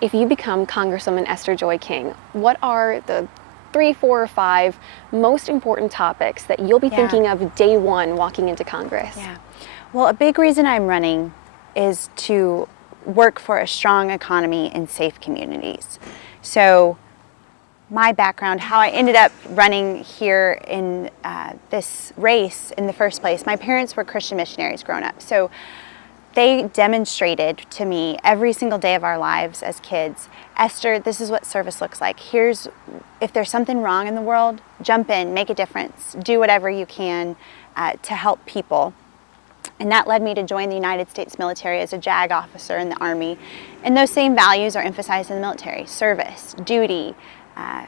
If you become Congresswoman Esther Joy King, what are the 3, 4, or 5 most important topics that you'll be thinking of day one walking into Congress? Yeah. Well, a big reason I'm running is to work for a strong economy and safe communities. So my background, how I ended up running here in this race in the first place, my parents were Christian missionaries growing up. So they demonstrated to me every single day of our lives as kids, Esther, this is what service looks like. If there's something wrong in the world, jump in, make a difference, do whatever you can to help people. And that led me to join the United States military as a JAG officer in the Army. And those same values are emphasized in the military: service, duty,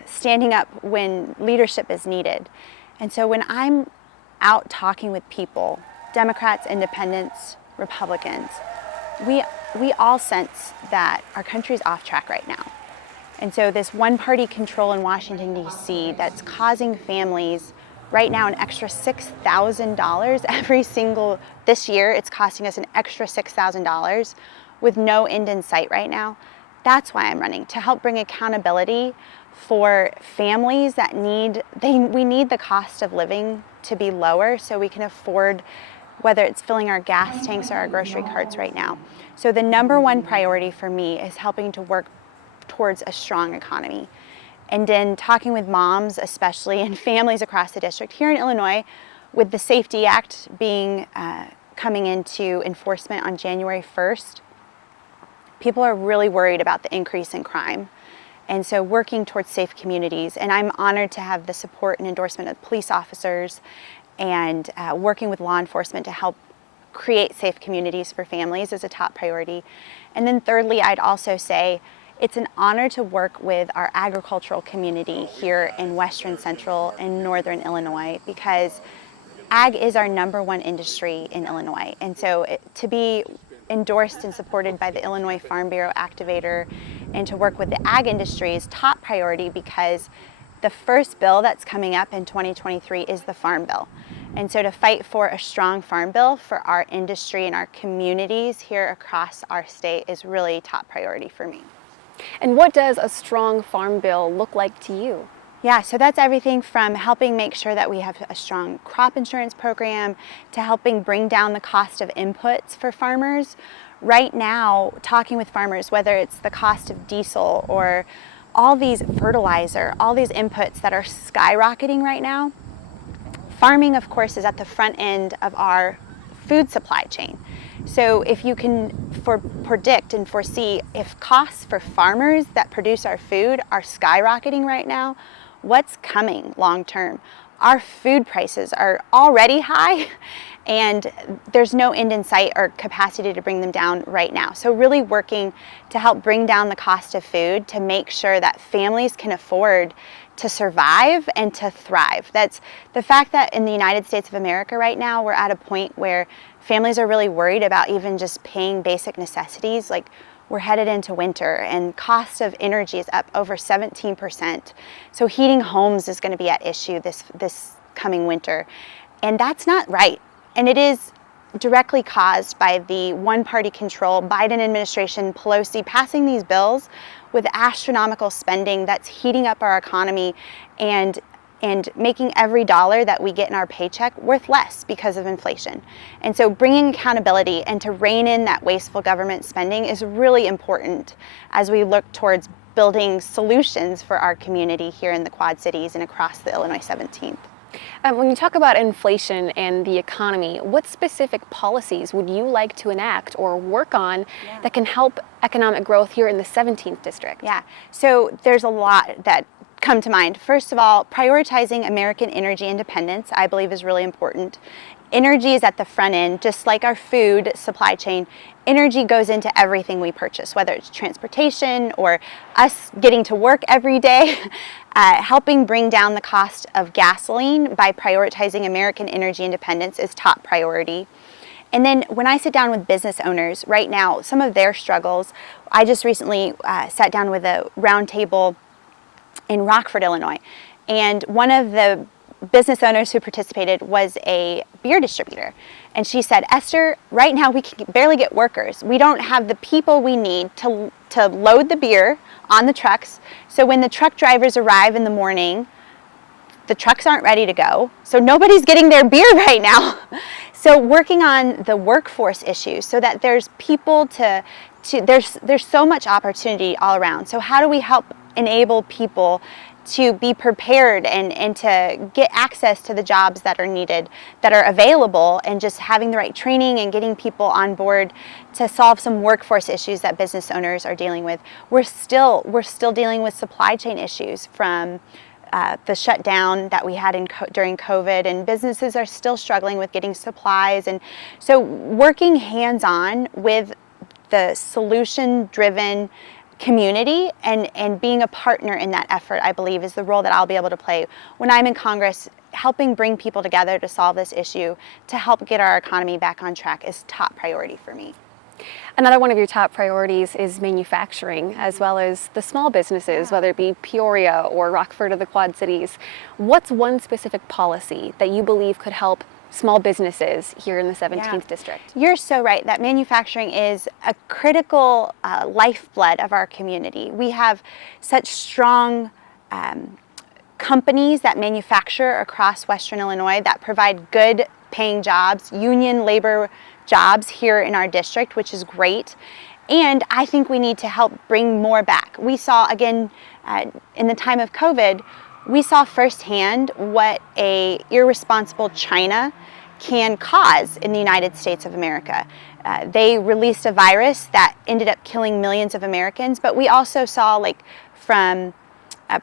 standing up when leadership is needed. And so when I'm out talking with people, Democrats, independents, Republicans, we all sense that our country's off track right now. And so this one-party control in Washington, D.C. that's causing families right now an extra $6,000 this year, it's costing us an extra $6,000 with no end in sight right now. That's why I'm running, to help bring accountability for families that we need the cost of living to be lower so we can afford, whether it's filling our gas tanks or our grocery carts right now. So the number one priority for me is helping to work towards a strong economy. And then talking with moms, especially, and families across the district. Here in Illinois, with the Safety Act coming into enforcement on January 1st, people are really worried about the increase in crime. And so working towards safe communities, and I'm honored to have the support and endorsement of police officers and working with law enforcement to help create safe communities for families is a top priority. And then thirdly, I'd also say it's an honor to work with our agricultural community here in Western, Central, and Northern Illinois, because ag is our number one industry in Illinois. And so to be endorsed and supported by the Illinois Farm Bureau Activator and to work with the ag industry is top priority, because the first bill that's coming up in 2023 is the Farm Bill. And so to fight for a strong farm bill for our industry and our communities here across our state is really top priority for me. And what does a strong farm bill look like to you? Yeah, so that's everything from helping make sure that we have a strong crop insurance program to helping bring down the cost of inputs for farmers. Right now, talking with farmers, whether it's the cost of diesel or all these fertilizer, all these inputs that are skyrocketing right now, farming, of course, is at the front end of our food supply chain. So if you can predict and foresee if costs for farmers that produce our food are skyrocketing right now, what's coming long term? Our food prices are already high and there's no end in sight or capacity to bring them down right now. So really working to help bring down the cost of food to make sure that families can afford to survive and to thrive. That's the fact that in the United States of America right now, we're at a point where families are really worried about even just paying basic necessities. Like, we're headed into winter and cost of energy is up over 17%. So heating homes is going to be at issue this coming winter. And that's not right. And it is directly caused by the one-party control Biden administration, Pelosi passing these bills with astronomical spending that's heating up our economy and making every dollar that we get in our paycheck worth less because of inflation. And so bringing accountability and to rein in that wasteful government spending is really important as we look towards building solutions for our community here in the Quad Cities and across the Illinois 17th. When you talk about inflation and the economy, what specific policies would you like to enact or work on that can help economic growth here in the 17th district? Yeah, so there's a lot that come to mind. First of all, prioritizing American energy independence, I believe, is really important. Energy is at the front end, just like our food supply chain. Energy goes into everything we purchase, whether it's transportation or us getting to work every day. Helping bring down the cost of gasoline by prioritizing American energy independence is top priority. And then when I sit down with business owners right now, some of their struggles, I just recently sat down with a roundtable in Rockford, Illinois. And one of the business owners who participated was a beer distributor. And she said, Esther, right now we can barely get workers. We don't have the people we need to load the beer on the trucks. So when the truck drivers arrive in the morning, the trucks aren't ready to go. So nobody's getting their beer right now. So working on the workforce issues so that there's people there's so much opportunity all around. So how do we help enable people to be prepared and to get access to the jobs that are needed, that are available, and just having the right training and getting people on board to solve some workforce issues that business owners are dealing with. We're still dealing with supply chain issues from the shutdown that we had during COVID, and businesses are still struggling with getting supplies. And so working hands-on with the solution-driven community and being a partner in that effort, I believe, is the role that I'll be able to play when I'm in Congress. Helping bring people together to solve this issue, to help get our economy back on track, is top priority for me. Another one of your top priorities is manufacturing, as well as the small businesses, whether it be Peoria or Rockford or the Quad Cities. What's one specific policy that you believe could help small businesses here in the 17th District? You're so right that manufacturing is a critical lifeblood of our community. We have such strong companies that manufacture across Western Illinois that provide good paying jobs, union labor jobs here in our district, which is great. And I think we need to help bring more back. We saw, again, in the time of COVID, we saw firsthand what a irresponsible China can cause in the United States of America. They released a virus that ended up killing millions of Americans, but we also saw, like, from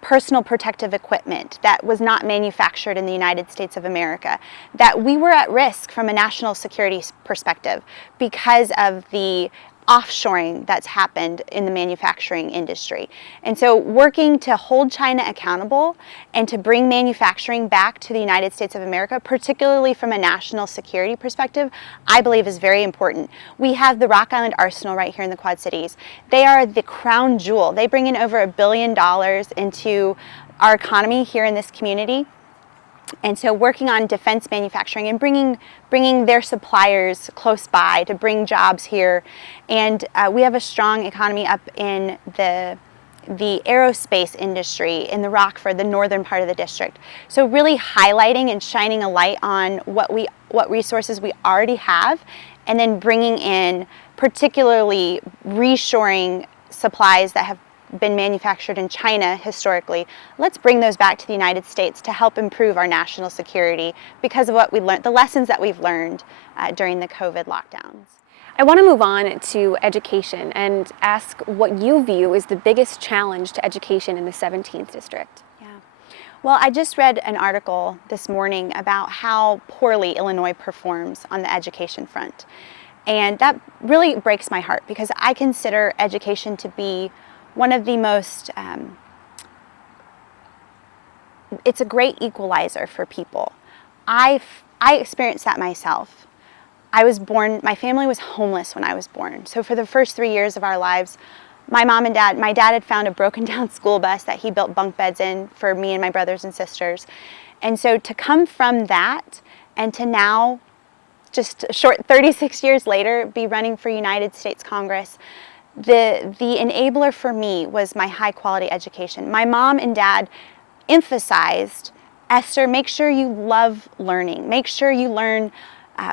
personal protective equipment that was not manufactured in the United States of America, that we were at risk from a national security perspective because of the offshoring that's happened in the manufacturing industry. And so working to hold China accountable and to bring manufacturing back to the United States of America, particularly from a national security perspective, I believe is very important. We have the Rock Island Arsenal right here in the Quad Cities. They are the crown jewel. They bring in over $1 billion into our economy here in this community. And so working on defense manufacturing and bringing their suppliers close by to bring jobs here. And we have a strong economy up in the aerospace industry in the Rockford, the northern part of the district. So really highlighting and shining a light on what resources we already have, and then bringing in particularly reshoring supplies that have been manufactured in China historically. Let's bring those back to the United States to help improve our national security because of what we learned, the lessons that we've learned during the COVID lockdowns. I want to move on to education and ask what you view is the biggest challenge to education in the 17th District. Yeah. Well, I just read an article this morning about how poorly Illinois performs on the education front. And that really breaks my heart because I consider education to be one of the most, it's a great equalizer for people. I experienced that myself. I was born, my family was homeless when I was born. So for the first 3 years of our lives, my dad had found a broken down school bus that he built bunk beds in for me and my brothers and sisters. And so to come from that and to now, just a short 36 years later, be running for United States Congress, the enabler for me was my high quality education. My mom and dad emphasized, Esther, make sure you love learning. Make sure you learn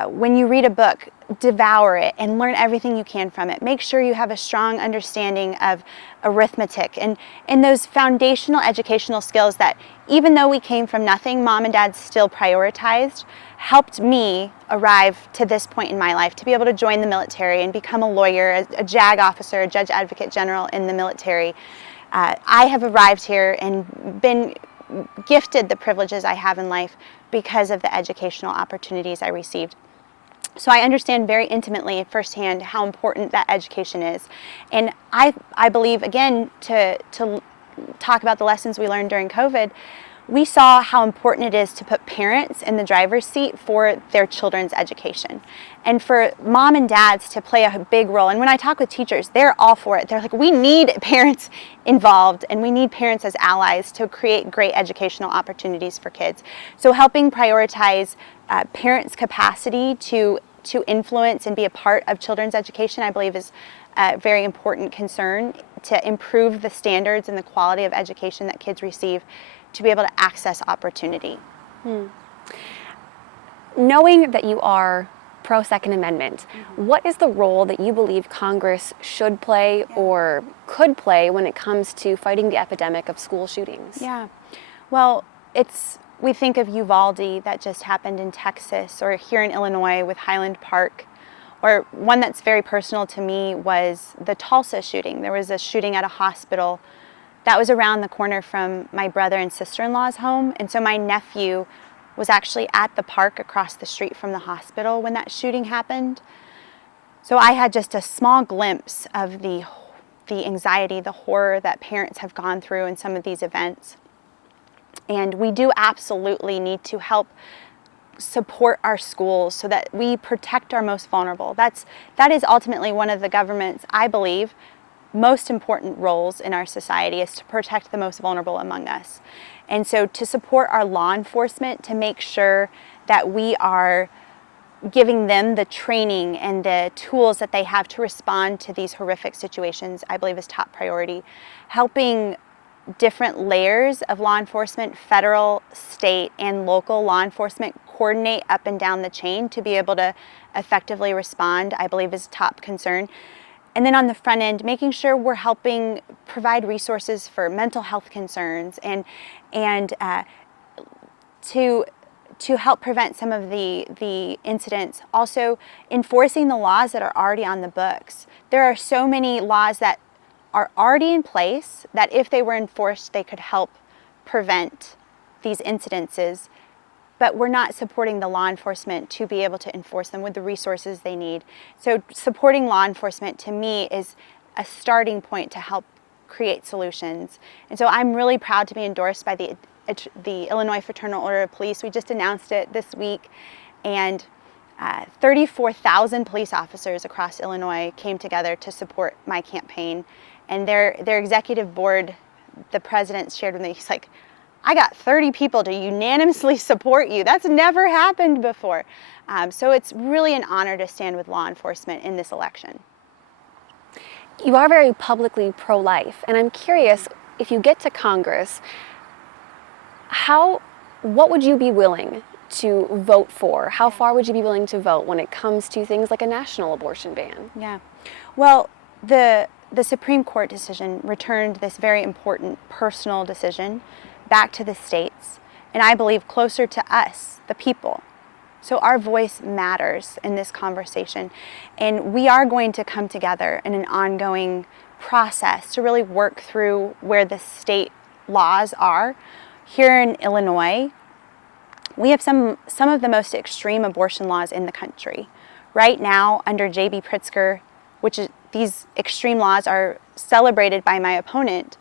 when you read a book, devour it and learn everything you can from it. Make sure you have a strong understanding of arithmetic and those foundational educational skills that even though we came from nothing, mom and dad still prioritized, helped me arrive to this point in my life to be able to join the military and become a lawyer, a JAG officer, a Judge Advocate General in the military. I have arrived here and been gifted the privileges I have in life because of the educational opportunities I received. So I understand very intimately firsthand how important that education is. And I believe, again, to talk about the lessons we learned during COVID, we saw how important it is to put parents in the driver's seat for their children's education, and for mom and dads to play a big role. And when I talk with teachers, they're all for it. They're like, we need parents involved, and we need parents as allies to create great educational opportunities for kids. So helping prioritize parents' capacity to influence and be a part of children's education, I believe, is a very important concern to improve the standards and the quality of education that kids receive, to be able to access opportunity. Knowing that you are pro-Second Amendment, what is the role that you believe Congress should play or could play when it comes to fighting the epidemic of school shootings? Yeah, well, we think of Uvalde that just happened in Texas, or here in Illinois with Highland Park, or one that's very personal to me was the Tulsa shooting. There was a shooting at a hospital that was around the corner from my brother and sister-in-law's home, and so my nephew was actually at the park across the street from the hospital when that shooting happened. So I had just a small glimpse of the anxiety, the horror that parents have gone through in some of these events. And we do absolutely need to help support our schools so that we protect our most vulnerable. That is ultimately one of the government's, I believe, most important roles in our society, is to protect the most vulnerable among us. And so to support our law enforcement, to make sure that we are giving them the training and the tools that they have to respond to these horrific situations, I believe is top priority. Helping different layers of law enforcement, federal, state, and local law enforcement, coordinate up and down the chain to be able to effectively respond, I believe is top concern. And then on the front end, making sure we're helping provide resources for mental health concerns and to help prevent some of the incidents. Also, enforcing the laws that are already on the books. There are so many laws that are already in place that if they were enforced, they could help prevent these incidences. But we're not supporting the law enforcement to be able to enforce them with the resources they need. So supporting law enforcement, to me, is a starting point to help create solutions. And so I'm really proud to be endorsed by the Illinois Fraternal Order of Police. We just announced it this week, and 34,000 police officers across Illinois came together to support my campaign. And their executive board, the president shared with me, he's like, I got 30 people to unanimously support you. That's never happened before. So it's really an honor to stand with law enforcement in this election. You are very publicly pro-life, and I'm curious, if you get to Congress, what would you be willing to vote for? How far would you be willing to vote when it comes to things like a national abortion ban? Yeah, well, the Supreme Court decision returned this very important personal decision back to the states, and I believe closer to us, the people. So our voice matters in this conversation, and we are going to come together in an ongoing process to really work through where the state laws are. Here in Illinois, we have some of the most extreme abortion laws in the country. Right now, under J.B. Pritzker, these extreme laws are celebrated by my opponent,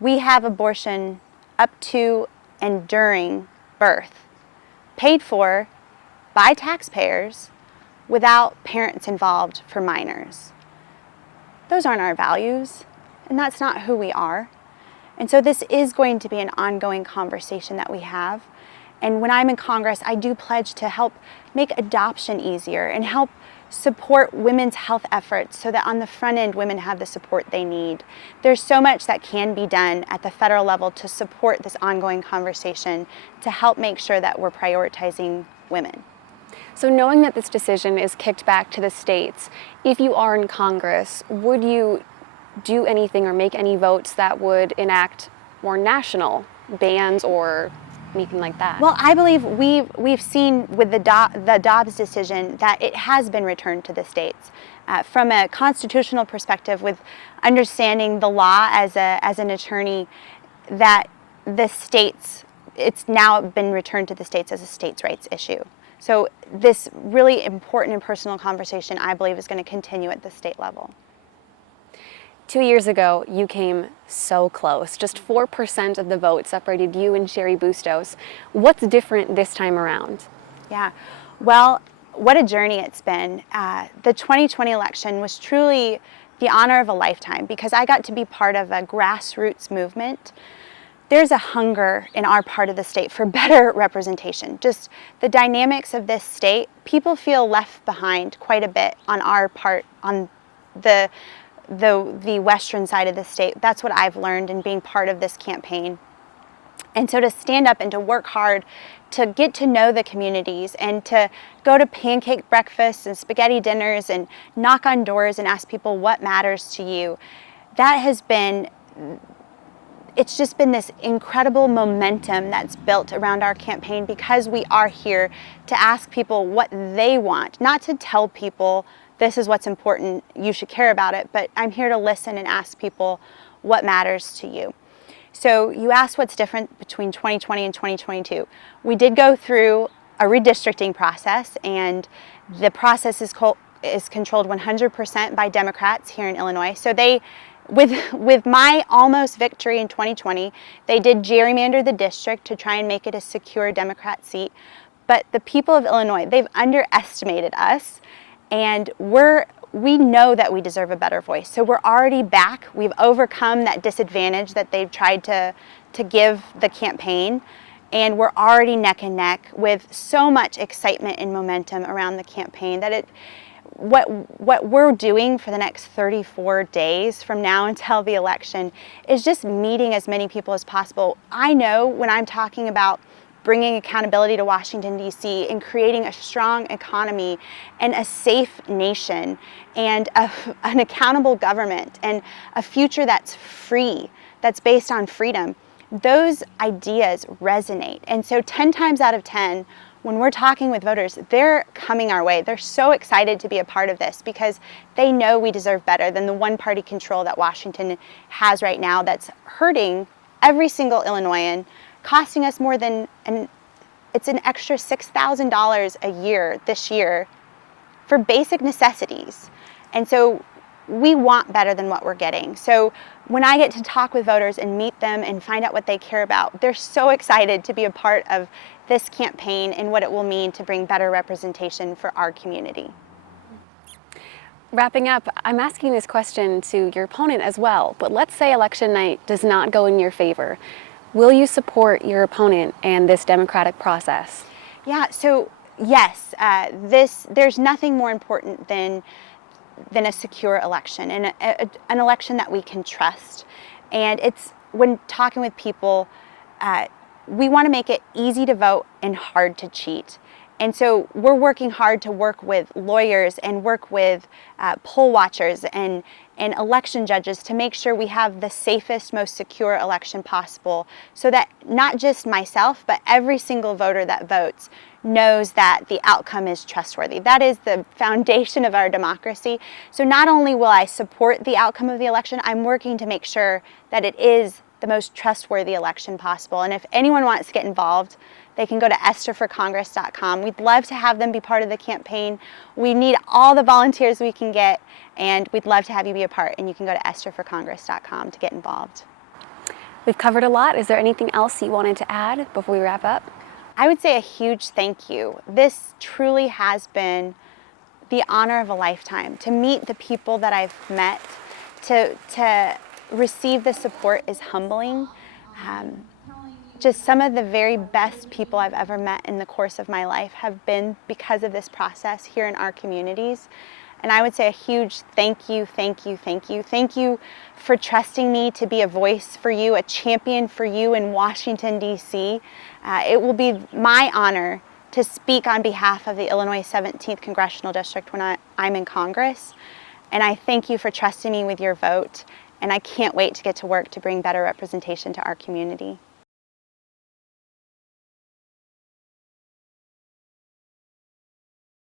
we have abortion up to and during birth, paid for by taxpayers without parents involved for minors. Those aren't our values, and that's not who we are. And so this is going to be an ongoing conversation that we have. And when I'm in Congress, I do pledge to help make adoption easier and help support women's health efforts so that on the front end, women have the support they need. There's so much that can be done at the federal level to support this ongoing conversation to help make sure that we're prioritizing women. So knowing that this decision is kicked back to the states, if you are in Congress, would you do anything or make any votes that would enact more national bans or anything like that? Well, I believe we've seen with the Dobbs decision that it has been returned to the states. From a constitutional perspective, with understanding the law as an attorney, that the states, it's now been returned to the states as a states' rights issue. So this really important and personal conversation, I believe, is going to continue at the state level. 2 years ago, you came so close. Just 4% of the vote separated you and Cheri Bustos. What's different this time around? Yeah, well, what a journey it's been. The 2020 election was truly the honor of a lifetime because I got to be part of a grassroots movement. There's a hunger in our part of the state for better representation. Just the dynamics of this state, people feel left behind quite a bit on our part, on the western side of the state. That's what I've learned in being part of this campaign. And so to stand up and to work hard to get to know the communities and to go to pancake breakfasts and spaghetti dinners and knock on doors and ask people what matters to you, that has been, it's just been this incredible momentum that's built around our campaign because we are here to ask people what they want, not to tell people this is what's important, you should care about it, but I'm here to listen and ask people what matters to you. So you asked what's different between 2020 and 2022. We did go through a redistricting process, and the process is controlled 100% by Democrats here in Illinois. So they, with my almost victory in 2020, they did gerrymander the district to try and make it a secure Democrat seat. But the people of Illinois, they've underestimated us, and we know that we deserve a better voice. So we're already back. We've overcome that disadvantage that they've tried to give the campaign. And we're already neck and neck with so much excitement and momentum around the campaign that what we're doing for the next 34 days from now until the election is just meeting as many people as possible. I know when I'm talking about bringing accountability to Washington, D.C., and creating a strong economy and a safe nation and an accountable government and a future that's free, that's based on freedom, those ideas resonate. And so 10 times out of 10, when we're talking with voters, they're coming our way. They're so excited to be a part of this because they know we deserve better than the one-party control that Washington has right now that's hurting every single Illinoisan, costing us more than, it's an extra $6,000 a year this year for basic necessities. And so we want better than what we're getting. So when I get to talk with voters and meet them and find out what they care about, they're so excited to be a part of this campaign and what it will mean to bring better representation for our community. Wrapping up, I'm asking this question to your opponent as well, but let's say election night does not go in your favor. Will you support your opponent and this democratic process? Yeah, so yes, there's nothing more important than a secure election and an election that we can trust. And it's, when talking with people, we want to make it easy to vote and hard to cheat. And so we're working hard to work with lawyers and work with poll watchers and election judges to make sure we have the safest, most secure election possible so that not just myself, but every single voter that votes knows that the outcome is trustworthy. That is the foundation of our democracy. So not only will I support the outcome of the election, I'm working to make sure that it is the most trustworthy election possible. And if anyone wants to get involved, they can go to estherforcongress.com. We'd love to have them be part of the campaign. We need all the volunteers we can get, and we'd love to have you be a part. And you can go to estherforcongress.com to get involved. We've covered a lot. Is there anything else you wanted to add before we wrap up? I would say a huge thank you. This truly has been the honor of a lifetime. To meet the people that I've met, to receive the support is humbling. Just some of the very best people I've ever met in the course of my life have been because of this process here in our communities. And I would say a huge thank you, thank you, thank you. Thank you for trusting me to be a voice for you, a champion for you in Washington, D.C. It will be my honor to speak on behalf of the Illinois 17th Congressional District when I'm in Congress. And I thank you for trusting me with your vote. And I can't wait to get to work to bring better representation to our community.